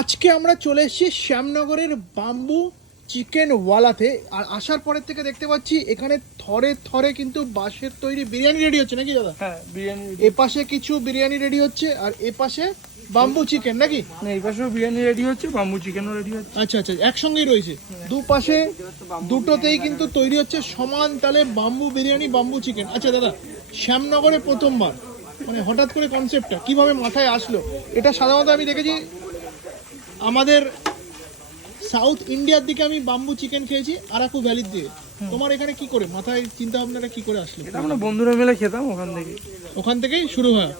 আজকে আমরা চলে এসেছি শ্যামনগরের বাম্বু চিকেন ওয়ালাতে। আর আসার পরের থেকে দেখতে পাচ্ছি এখানে থরে থরে কিন্তু বাঁশের তৈরি বিরিয়ানি রেডি হচ্ছে নাকি দাদা? হ্যাঁ, বিরিয়ানি। এ পাশে কিছু বিরিয়ানি রেডি হচ্ছে আর এ পাশে বাম্বু চিকেন নাকি? না, এই পাশেও বিরিয়ানি রেডি হচ্ছে, বাম্বু চিকেনও রেডি হচ্ছে। আচ্ছা আচ্ছা, একসঙ্গেই রয়েছে দুপাশে, দুটোতেই কিন্তু তৈরি হচ্ছে সমান তালে বাম্বু বিরিয়ানি বাম্বু চিকেন। আচ্ছা দাদা, শ্যামনগরে প্রথমবার মানে হঠাৎ করে কনসেপ্টটা কিভাবে মাথায় আসলো? এটা সাধারণত আমি দেখেছি আমাদের সাউথ ইন্ডিয়ার দিকে আমি বাম্বু চিকেন খেয়েছি আরাকু ভ্যালির দিকে। তোমার এখানে কি করে মাথায় চিন্তা ভাবনাটা কি করে আসলো? এটা আমরা বন্ধুরা মিলে খেতাম ওখান থেকেই শুরু হয়।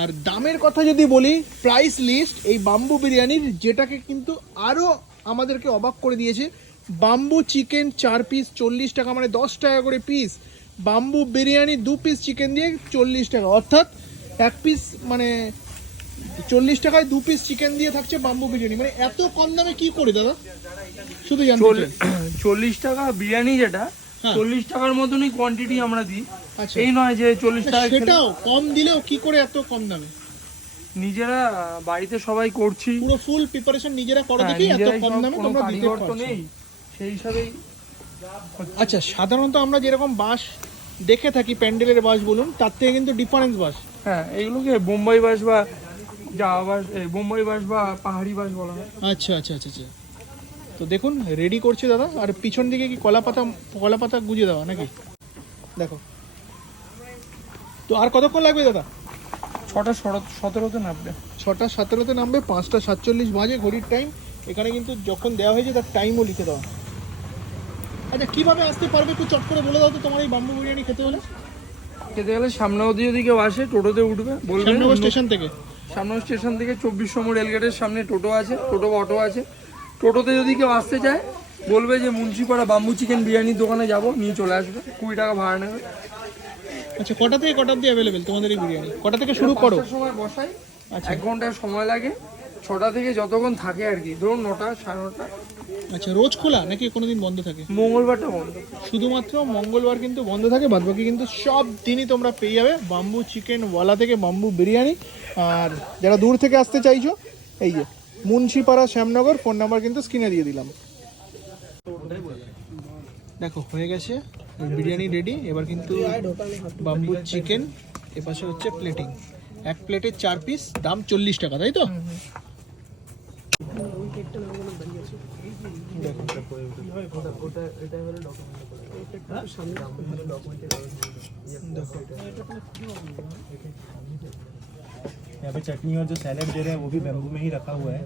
আর দামের কথা যদি বলি, প্রাইস লিস্ট এই বাম্বু বিরিয়ানির যেটাকে কিন্তু আরো আমাদেরকে অবাক করে দিয়েছে। বাম্বু চিকেন 4 পিস 40 টাকা, মানে 10 টাকা করে piece. Bamboo biryani 2 piece chicken দিয়ে 40 টাকা, অর্থাৎ 1 পিস মানে 40 টাকায় 2 পিস চিকেন দিয়ে থাকছে বাম্বু বিরিয়ানি। মানে এত কম দামে কি করে দাদা, শুধু জানতে চাই। 40 টাকা বিরিয়ানি, যেটা 40 টাকার মতনই কোয়ান্টিটি আমরা দিই। আচ্ছা, এই নয় যে 40 টাকা সেটাও কম দিলেও কি করে এত কম দামে? নিজেরা বাড়িতে সবাই করছি, পুরো ফুল প্রিপারেশন নিজেরা করো দেখি এত কম দামে তোমরা দিতে পারছো। নেই সেই হিসাবেই। আচ্ছা, সাধারণত আমরা যেরকম বাঁশ দেখে থাকি প্যান্ডেলের বাঁশ বলুন, তার থেকে কিন্তু ডিফারেন্স বাঁশ। হ্যাঁ, এইগুলোকে বোম্বাই বাঁশ বা জাভা বাঁশ, বোম্বাই বাঁশ বা পাহাড়ি বাঁশ বলা হয়। আচ্ছা আচ্ছা আচ্ছা আচ্ছা, তো দেখুন রেডি করছে দাদা। আর পিছন দিকে কি কলা পাতা গুজিয়ে দেওয়া নাকি? দেখো তো। আর কতক্ষণ লাগবে দাদা? 6টা 17তে নামবে। 6টা 17তে নামবে, 5টা 47 বাজে ঘড়ির টাইম। এখানে কিন্তু যখন দেওয়া হয়েছে তার টাইমও লিখে দেওয়া। আচ্ছা, কিভাবে আসতে পারবে একটু চট করে বলে দাও তো তোমার এই বাম্বু বিরিয়ানি খেতে হলে? খেতে গেলে সামনাবতী যদি কেউ আসে, টোটোতে উঠবে, বলবে শ্যামনগর স্টেশন থেকে। সামনে স্টেশন থেকে 24 নম্বর রেলগেটের সামনে টোটো আছে, টোটো বা অটো আছে। টোটোতে যদি কেউ আসতে চায়, বলবে যে মুন্সিপাড়া বাম্বু চিকেন বিরিয়ানির দোকানে যাব, নিয়ে চলে আসবে। 20 টাকা ভাড়া নেবে। আচ্ছা, কটা থেকে কটা দিয়ে অ্যাভেলেবেল তোমাদের এই বিরিয়ানি? কটা থেকে শুরু করো? 5টার সময় বসাই, আচ্ছা 1 ঘন্টা সময় লাগে। 6টা থেকে যতক্ষণ থাকে আর কি, ধরুন 9টা 9:30। আচ্ছা, রোজ খোলা নাকি কোনোদিন বন্ধ থাকে? মঙ্গলবারটা বন্ধ। শুধুমাত্র মঙ্গলবার কিন্তু বন্ধ থাকে, বাদবাকি কিন্তু সব দিনই তোমরা পেয়ে যাবে বাম্বু চিকেন ওয়ালা থেকে বাম্বু বিরিয়ানি। আর যারা দূর থেকে আসতে চাইছো, এই যে মুন্সিপাড়া শ্যামনগর, ফোন নাম্বার কিন্তু স্ক্রিনে দিয়ে দিলাম। দেখো হয়ে গেছে বিরিয়ানি রেডি। এবার কিন্তু বাম্বু চিকেন, এপাশে হচ্ছে প্লেটিং। এক প্লেটে 4 পিস, দাম 40 টাকা, তাই তো? यहाँ पे चटनी और जो सैलेड दे रहे हैं वो भी बैम्बू में ही रखा हुआ है।